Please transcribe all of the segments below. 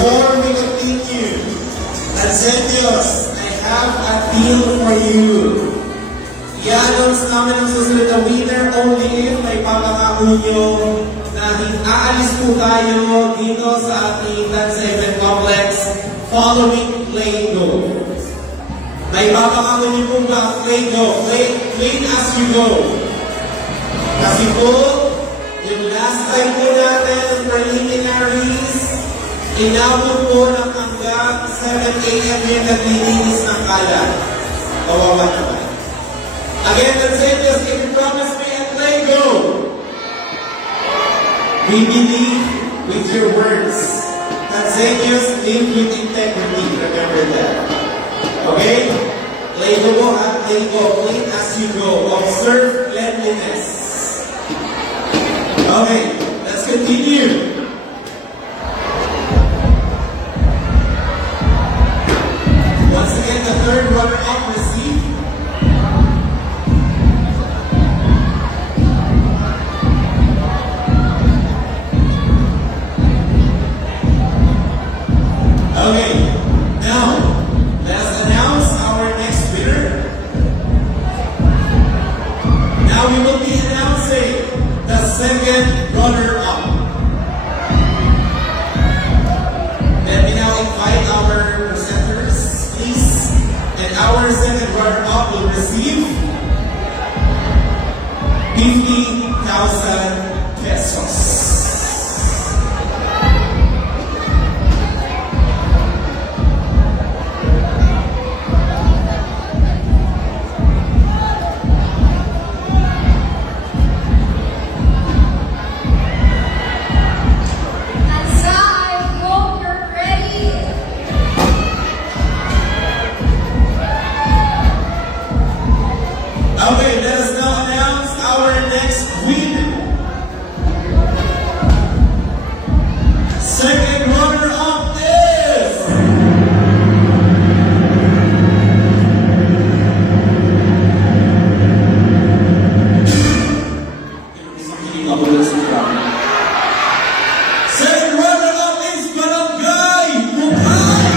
Before we continue, Tanzanios, I have a deal for you. I-announce namin ang susunod na winner only if may pangangako nyo na aalis po tayo dito sa ating Tanza Event Complex following Play-Doh. May pangangako nyo po ba Play-Doh? Clean as you go. Kasi po, yung last time po natin, preliminaries, inabot po ng hanggang 7 a.m. yung naglilinis ng kalat. Kawawa naman. Again, Tanzanios, if you promise me and Play-Go, we believe with your words. Tanzanios, live with integrity. Remember that. Okay? Play-Go po ha? Play-Go. Clean as you go. Observe cleanliness. Okay, let's continue. Once again, the third runner-up received. Okay, now, let's announce our next winner. Now we will be announcing the second runner-up. Let me now invite our presenters, please. And our second runner-up will receive 50,000 pesos. Okay, let us now announce our next winner. Second runner-up is... Second runner-up is Barangay Mukhay!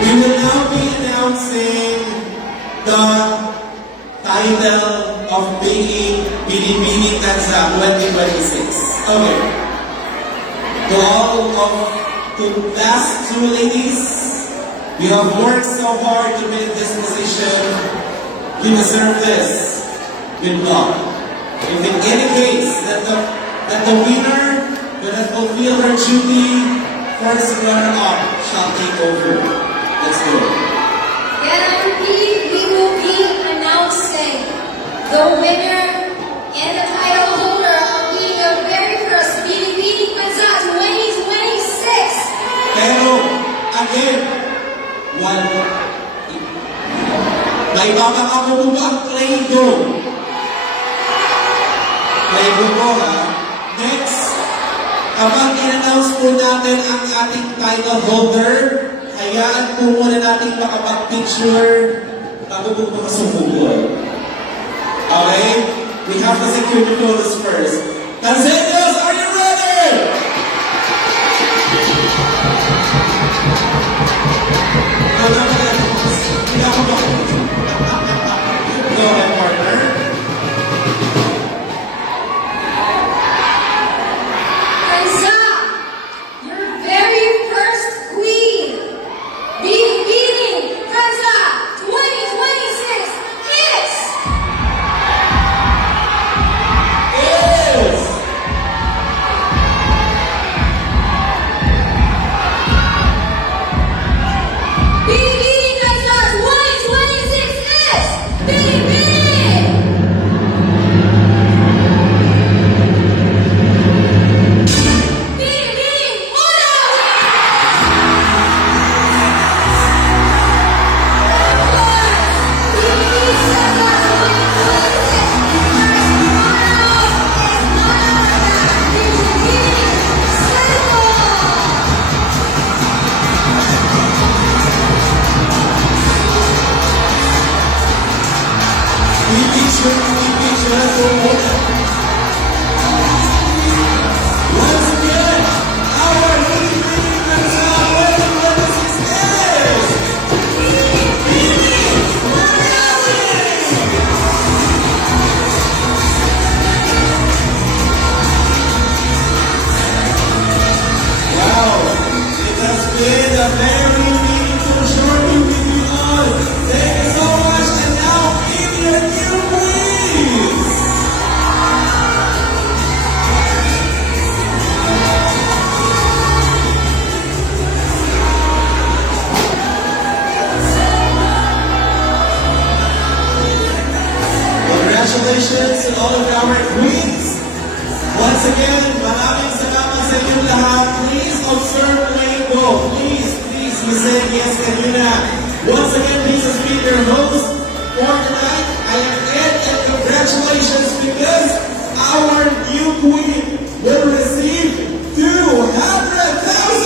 We will now be announcing the title of being Binibining Tanza 2026. Okay. To all of the last two ladies, you have worked so hard to make this position. You deserve this. Good luck. If in any case that the winner will not fulfill her duty, first runner-up shall take over. Let's go. Then I repeat, we will be announcing the winner and the title holder of being the very first Binibining Tanza 2026. Pero, again, may makakamo mo ba ang Play-Doh? Play-Doh po ha. Next, kapag in-announce po natin ang ating title holder, ay hayaan po muna natin makapag-picture bago po makasumugod. Okay? We have to secure the photos first. Tanzanians, are you ready? Go ahead, partner. Kansa, your very first queen, beating Kansa 2026 is Yes! beating Kansa 2026 is beating. Beating Once again, our leading Kansa 2026 is Wow, it has been a very meaningful journey with you all. Thank you so much, and now in your new queens. Congratulations to all of our queens. Once again, maraming salamat sa inyong lahat. Please observe playing ball. Please, you said yes kanina. Once again, this has been your host for tonight. I am Ed, and congratulations because our new queen will receive 200,000 pesos!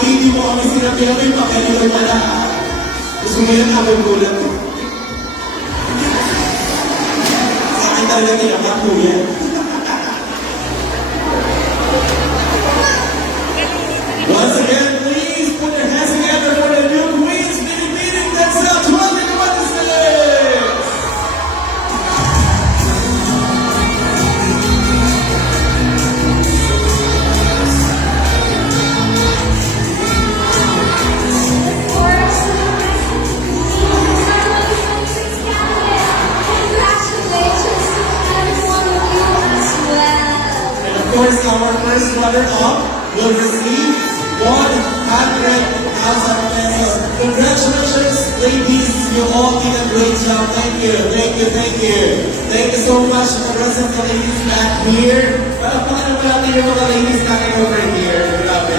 Hindi mo kami sinabi kami pakialam pala. Gusto mo yan ako yung gulat ko. Sa akin talaga tinapak mo yan. Once again, please put your hands together for the new queens beating themselves 2026! Congratulations to every one of you as well. And of course, our first runner-up will receive 100,000 pesos. Congratulations, ladies. You all did a great job. Thank you, thank you, thank you. Thank you so much to the rest of the ladies back here. Palakpakan naman natin yung mga ladies natin over here. Grabe.